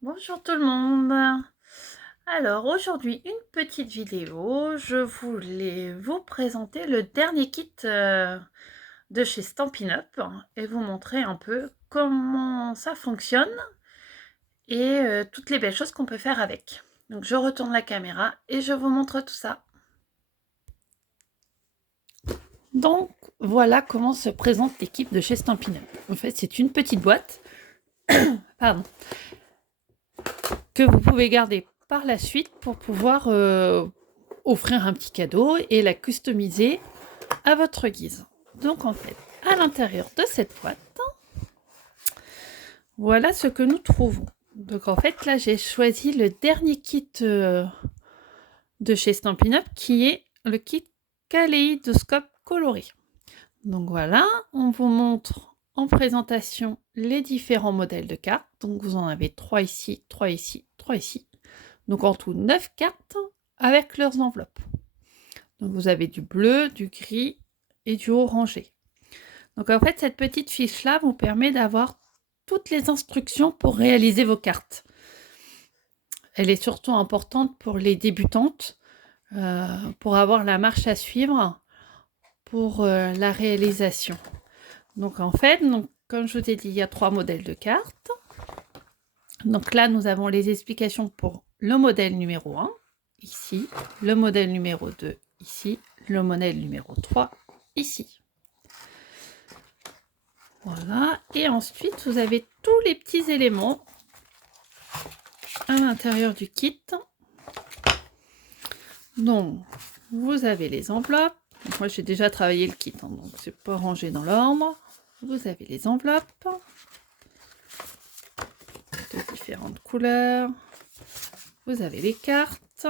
Bonjour tout le monde. Alors aujourd'hui une petite vidéo, je voulais vous présenter le dernier kit de chez Stampin' Up et vous montrer un peu comment ça fonctionne et toutes les belles choses qu'on peut faire avec. Donc je retourne la caméra et je vous montre tout ça. Donc voilà comment se présente l'équipe de chez Stampin' Up. En fait c'est une petite boîte pardon, que vous pouvez garder par la suite pour pouvoir offrir un petit cadeau et la customiser à votre guise. Donc en fait, à l'intérieur de cette boîte, voilà ce que nous trouvons. Donc en fait, là j'ai choisi le dernier kit de chez Stampin' Up qui est le kit kaléidoscope coloré. Donc voilà, on vous montre en présentation les différents modèles de cartes. Donc vous en avez 3 ici, 3 ici, 3 ici. Donc en tout 9 cartes avec leurs enveloppes. Donc vous avez du bleu, du gris et du orangé. Donc en fait, cette petite fiche-là vous permet d'avoir toutes les instructions pour réaliser vos cartes. Elle est surtout importante pour les débutantes, pour avoir la marche à suivre pour la réalisation. Donc en fait, comme je vous ai dit, il y a 3 modèles de cartes. Donc là, nous avons les explications pour le modèle numéro 1, ici, le modèle numéro 2, ici, le modèle numéro 3, ici. Voilà, et ensuite, vous avez tous les petits éléments à l'intérieur du kit. Donc, vous avez les enveloppes. Donc, moi, j'ai déjà travaillé le kit, hein, donc c'est pas rangé dans l'ordre. Vous avez les enveloppes de différentes couleurs. Vous avez les cartes.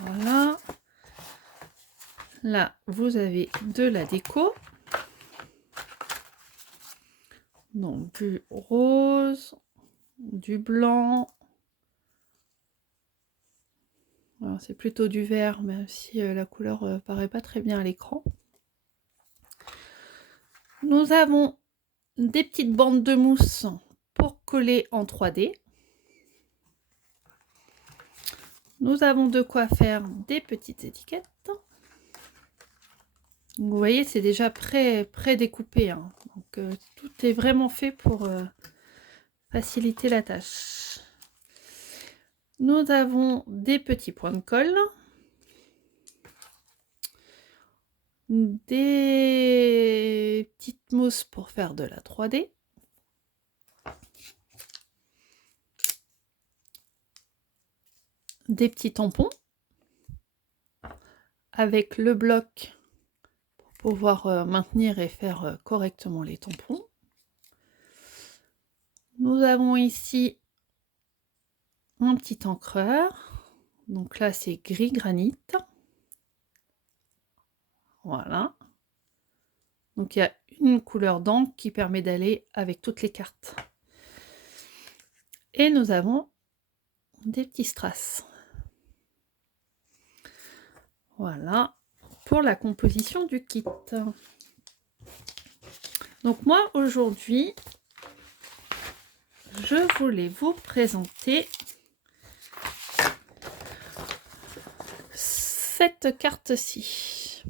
Voilà. Là, vous avez de la déco. Donc, du rose, du blanc. C'est plutôt du vert, même si la couleur paraît pas très bien à l'écran. Nous avons des petites bandes de mousse pour coller en 3D. Nous avons de quoi faire des petites étiquettes. Vous voyez, c'est déjà pré-découpé. Hein. Donc, tout est vraiment fait pour faciliter la tâche. Nous avons des petits points de colle. Des petites mousses pour faire de la 3D. Des petits tampons avec le bloc pour pouvoir maintenir et faire correctement les tampons. Nous avons ici un petit encreur. Donc là, c'est gris granit. Voilà. Donc il y a une couleur d'encre qui permet d'aller avec toutes les cartes. Et nous avons des petits strass. Voilà pour la composition du kit. Donc moi aujourd'hui, je voulais vous présenter cette carte-ci.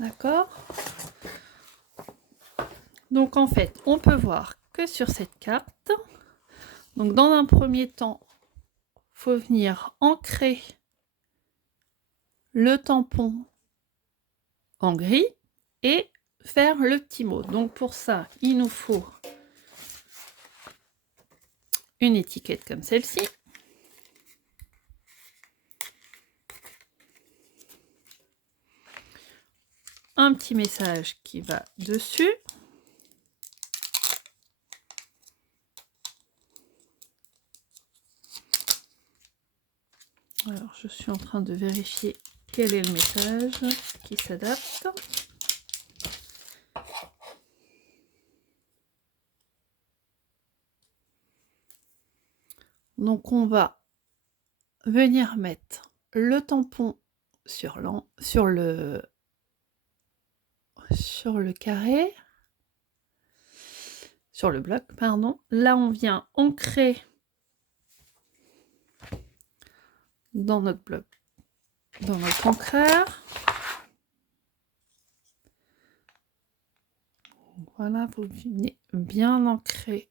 D'accord? Donc en fait, on peut voir que sur cette carte, donc dans un premier temps, il faut venir ancrer le tampon en gris et faire le petit mot. Donc pour ça, il nous faut une étiquette comme celle-ci. Un petit message qui va dessus. Alors, je suis en train de vérifier quel est le message qui s'adapte. Donc, on va venir mettre le tampon sur le carré. sur le bloc, pardon. Là, on vient ancrer dans notre bloc, dans notre ancreur. Voilà, vous venez bien ancrer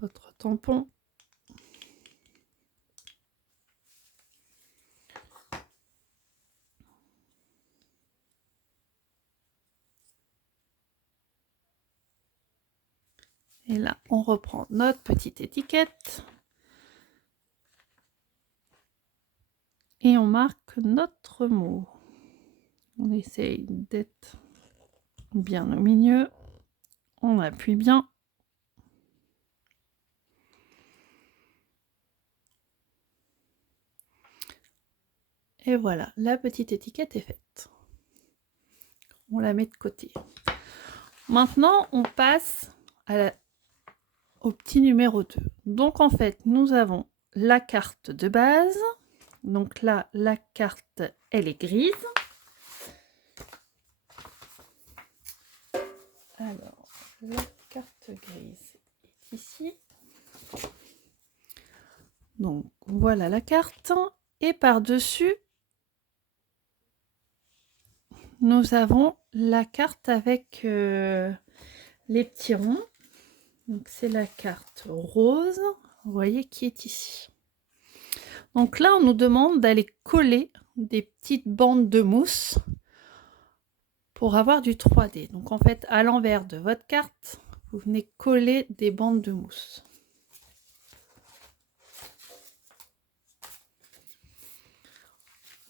votre tampon. Et là, on reprend notre petite étiquette. Et on marque notre mot. On essaye d'être bien au milieu. On appuie bien. Et voilà, la petite étiquette est faite. On la met de côté. Maintenant, on passe au petit numéro 2. Donc, en fait, nous avons la carte de base. Donc là, la carte, elle est grise. Alors, la carte grise est ici. Donc, voilà la carte. Et par-dessus, nous avons la carte avec les petits ronds. Donc, c'est la carte rose, vous voyez, qui est ici. Donc là, on nous demande d'aller coller des petites bandes de mousse pour avoir du 3D. Donc, en fait, à l'envers de votre carte, vous venez coller des bandes de mousse.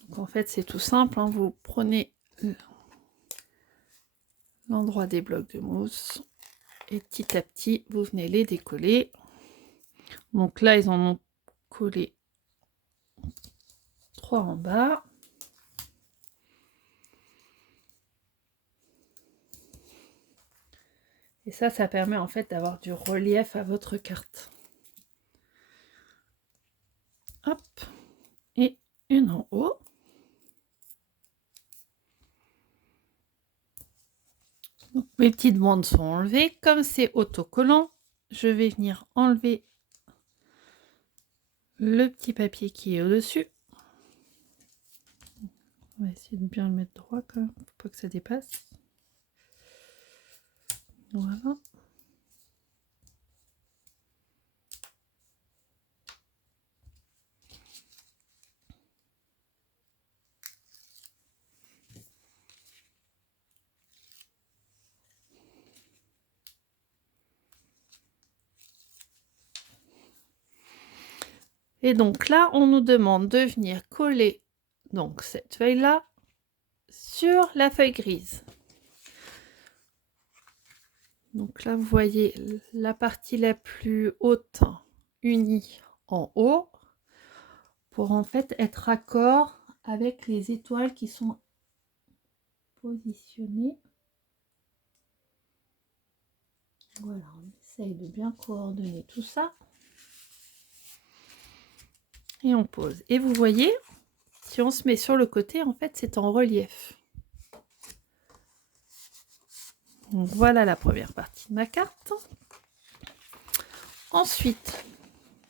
Donc, en fait, c'est tout simple, hein. Vous prenez l'endroit des blocs de mousse et petit à petit, vous venez les décoller. Donc là, ils en ont collé 3 en bas. Et ça permet en fait d'avoir du relief à votre carte. Hop, et une en haut. Donc, mes petites bandes sont enlevées. Comme c'est autocollant, je vais venir enlever le petit papier qui est au-dessus. On va essayer de bien le mettre droit quand même, pour pas que ça dépasse. Voilà. Et donc là, on nous demande de venir coller donc cette feuille-là sur la feuille grise. Donc là, vous voyez la partie la plus haute unie en haut pour en fait être raccord avec les étoiles qui sont positionnées. Voilà, on essaye de bien coordonner tout ça. Et on pose. Et vous voyez, si on se met sur le côté, en fait, c'est en relief. Donc voilà la première partie de ma carte. Ensuite,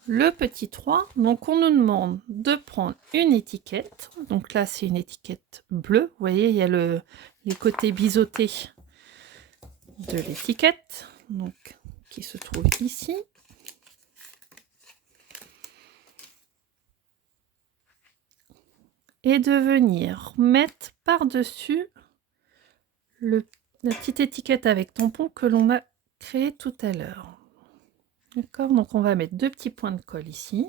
le petit 3. Donc on nous demande de prendre une étiquette. Donc là, c'est une étiquette bleue. Vous voyez, il y a les côtés biseautés de l'étiquette, donc qui se trouve ici. Et de venir mettre par-dessus la petite étiquette avec tampon que l'on a créé tout à l'heure. D'accord, donc on va mettre 2 petits points de colle ici.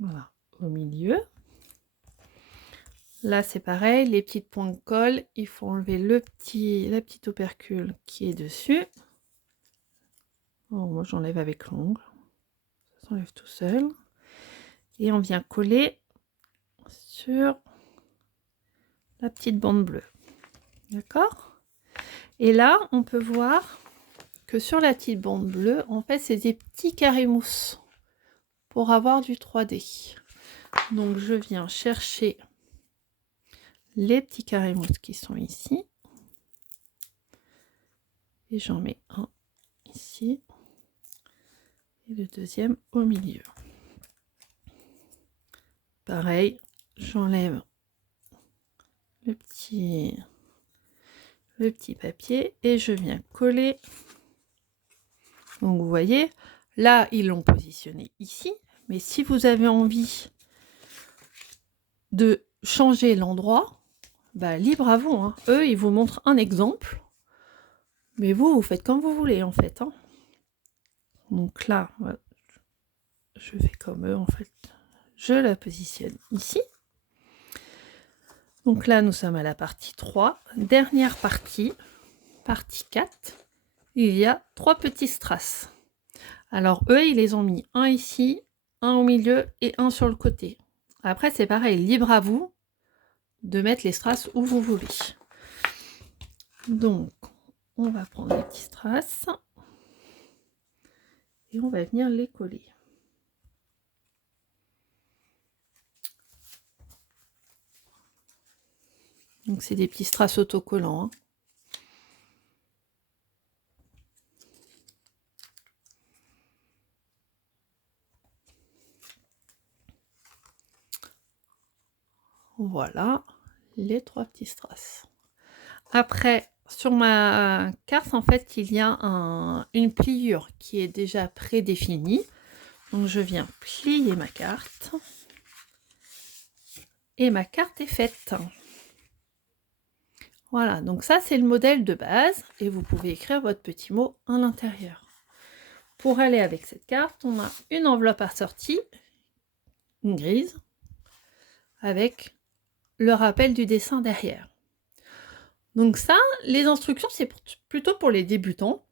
Voilà, au milieu. Là, c'est pareil, les petits points de colle, il faut enlever la petite opercule qui est dessus. Bon, moi, j'enlève avec l'ongle. Ça s'enlève tout seul. Et on vient coller sur la petite bande bleue. D'accord? Et là, on peut voir que sur la petite bande bleue, en fait, c'est des petits carrés mousse. pour avoir du 3D. Donc je viens chercher les petits carrés mousse qui sont ici. Et j'en mets un ici. Et le deuxième au milieu. Pareil, j'enlève le petit papier et je viens coller. Donc vous voyez, là ils l'ont positionné ici, mais si vous avez envie de changer l'endroit, bah, libre à vous, hein. Eux ils vous montrent un exemple, mais vous faites comme vous voulez en fait, hein. Donc là, voilà, je fais comme eux en fait, je la positionne ici. Donc là nous sommes à la partie 3, dernière partie, partie 4. Il y a 3 petits strass. Alors eux, ils les ont mis un ici, un au milieu et un sur le côté. Après, c'est pareil, libre à vous de mettre les strass où vous voulez. Donc, on va prendre les petits strass et on va venir les coller. Donc, c'est des petits strass autocollants, hein. Voilà, les 3 petits strass. Après, sur ma carte, en fait, il y a une pliure qui est déjà prédéfinie. Donc, je viens plier ma carte. Et ma carte est faite. Voilà, donc ça, c'est le modèle de base. Et vous pouvez écrire votre petit mot à l'intérieur. Pour aller avec cette carte, on a une enveloppe assortie, une grise, avec le rappel du dessin derrière. Donc ça, les instructions, c'est plutôt pour les débutants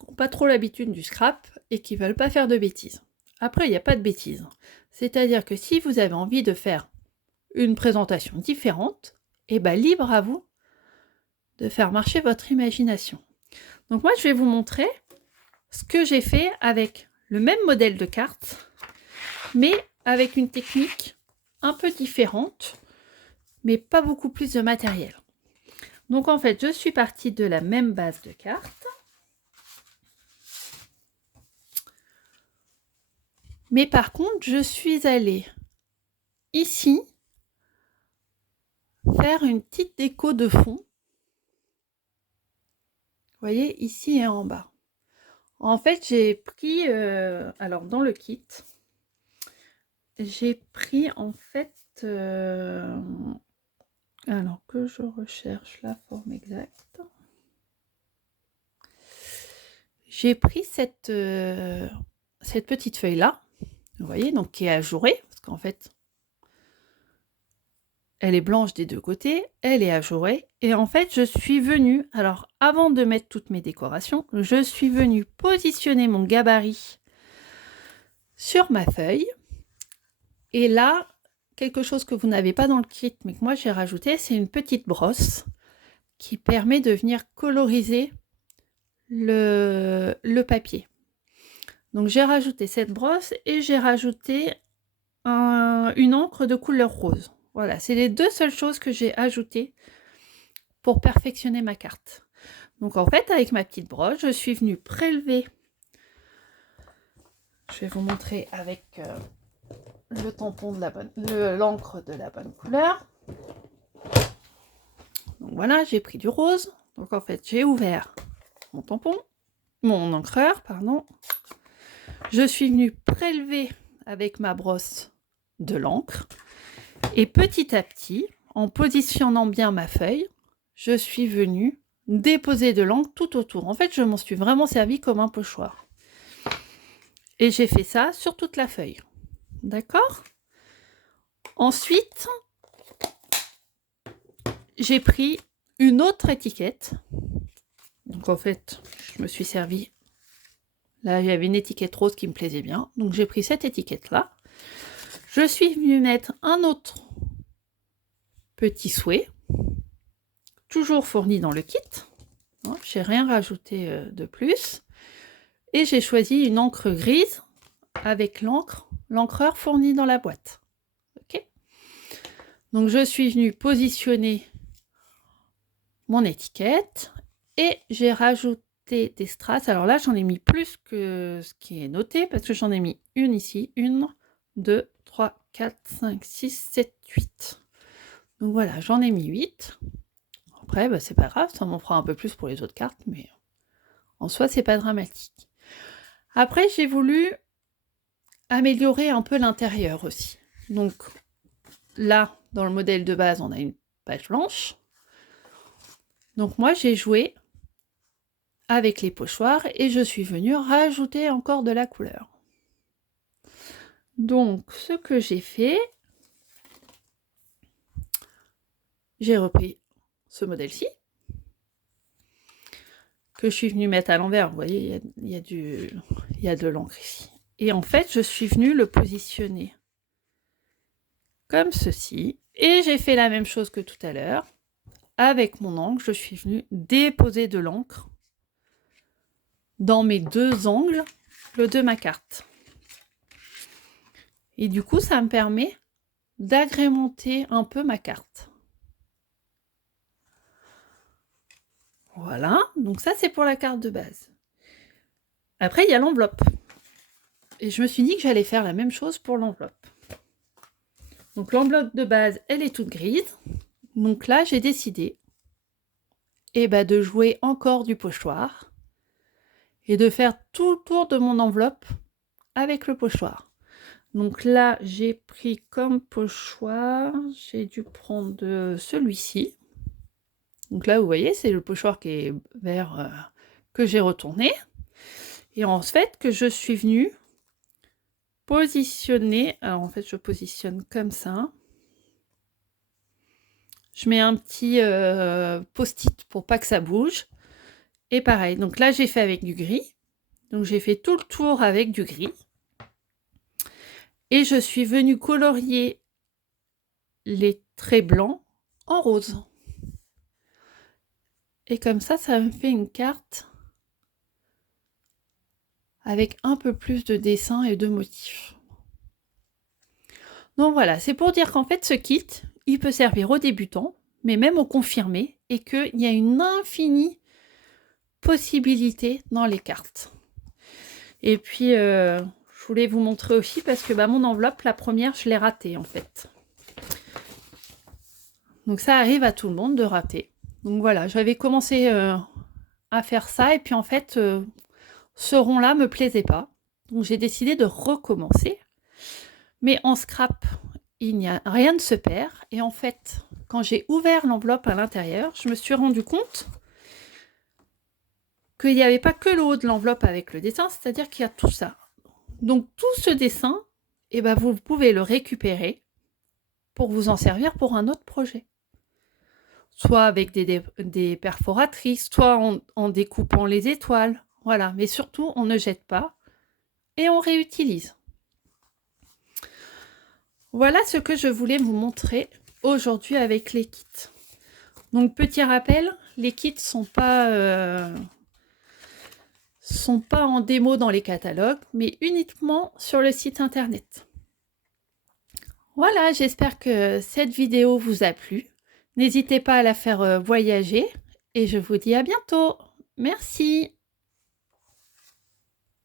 qui n'ont pas trop l'habitude du scrap et qui ne veulent pas faire de bêtises. Après, il n'y a pas de bêtises. C'est-à-dire que si vous avez envie de faire une présentation différente, eh ben, libre à vous de faire marcher votre imagination. Donc moi, je vais vous montrer ce que j'ai fait avec le même modèle de carte, mais avec une technique un peu différente, mais pas beaucoup plus de matériel. Donc en fait, je suis partie de la même base de cartes, mais par contre, je suis allée ici faire une petite déco de fond. Vous voyez, ici et en bas. En fait, j'ai pris, alors dans le kit, j'ai pris en fait, alors que je recherche la forme exacte, j'ai pris cette petite feuille là, vous voyez, donc qui est ajourée, parce qu'en fait, elle est blanche des deux côtés, elle est ajourée, et en fait, je suis venue, alors avant de mettre toutes mes décorations, je suis venue positionner mon gabarit sur ma feuille, et là, quelque chose que vous n'avez pas dans le kit, mais que moi j'ai rajouté, c'est une petite brosse qui permet de venir coloriser le papier. Donc j'ai rajouté cette brosse et j'ai rajouté une encre de couleur rose. Voilà, c'est les deux seules choses que j'ai ajoutées pour perfectionner ma carte. Donc en fait, avec ma petite brosse, je suis venue prélever. Je vais vous montrer avec le tampon de l'encre de la bonne couleur. Donc voilà, j'ai pris du rose. Donc en fait, j'ai ouvert mon tampon, mon encreur, pardon. Je suis venue prélever avec ma brosse de l'encre. Et petit à petit, en positionnant bien ma feuille, je suis venue déposer de l'encre tout autour. En fait, je m'en suis vraiment servi comme un pochoir. Et j'ai fait ça sur toute la feuille. D'accord ? Ensuite, j'ai pris une autre étiquette. Donc en fait, je me suis servi. Là, il y avait une étiquette rose qui me plaisait bien. Donc j'ai pris cette étiquette-là. Je suis venue mettre un autre petit souhait, toujours fourni dans le kit. J'ai rien rajouté de plus. Et j'ai choisi une encre grise avec l'encre l'encreur fourni dans la boîte. Ok. Donc je suis venue positionner mon étiquette et j'ai rajouté des strass. Alors là, j'en ai mis plus que ce qui est noté parce que j'en ai mis une ici. 1, 2, 3, 4, 5, 6, 7, 8. Donc voilà, j'en ai mis 8. Après, bah, c'est pas grave, ça m'en fera un peu plus pour les autres cartes, mais en soi, c'est pas dramatique. Après, j'ai voulu améliorer un peu l'intérieur aussi. Donc là, dans le modèle de base, on a une page blanche. Donc moi, j'ai joué avec les pochoirs et je suis venue rajouter encore de la couleur. Donc, ce que j'ai fait, j'ai repris ce modèle-ci, que je suis venue mettre à l'envers. Vous voyez, il y a de l'encre ici. Et en fait, je suis venue le positionner comme ceci. Et j'ai fait la même chose que tout à l'heure. Avec mon angle, je suis venue déposer de l'encre dans mes deux angles de ma carte. Et du coup, ça me permet d'agrémenter un peu ma carte. Voilà, donc ça c'est pour la carte de base. Après, il y a l'enveloppe. Et je me suis dit que j'allais faire la même chose pour l'enveloppe. Donc l'enveloppe de base, elle est toute grise. Donc là, j'ai décidé de jouer encore du pochoir et de faire tout le tour de mon enveloppe avec le pochoir. Donc là, j'ai pris comme pochoir, j'ai dû prendre celui-ci. Donc là, vous voyez, c'est le pochoir qui est vert que j'ai retourné. Et en fait, que je suis venue positionner. Alors en fait, je positionne comme ça. Je mets un petit post-it pour pas que ça bouge. Et pareil, donc là, j'ai fait avec du gris. Donc j'ai fait tout le tour avec du gris. Et je suis venue colorier les traits blancs en rose. Et comme ça me fait une carte avec un peu plus de dessins et de motifs. Donc voilà, c'est pour dire qu'en fait, ce kit, il peut servir aux débutants, mais même aux confirmés, et qu'il y a une infinie possibilité dans les cartes. Et puis, je voulais vous montrer aussi, parce que mon enveloppe, la première, je l'ai ratée en fait. Donc ça arrive à tout le monde de rater. Donc voilà, j'avais commencé à faire ça, et puis en fait, ce rond-là me plaisait pas. Donc j'ai décidé de recommencer. Mais en scrap, rien ne se perd. Et en fait, quand j'ai ouvert l'enveloppe à l'intérieur, je me suis rendu compte qu'il n'y avait pas que le haut de l'enveloppe avec le dessin, c'est-à-dire qu'il y a tout ça. Donc tout ce dessin, vous pouvez le récupérer pour vous en servir pour un autre projet. Soit avec des perforatrices, soit en découpant les étoiles. Voilà, mais surtout, on ne jette pas et on réutilise. Voilà ce que je voulais vous montrer aujourd'hui avec les kits. Donc petit rappel, les kits sont pas en démo dans les catalogues, mais uniquement sur le site internet. Voilà, j'espère que cette vidéo vous a plu. N'hésitez pas à la faire voyager et je vous dis à bientôt. Merci.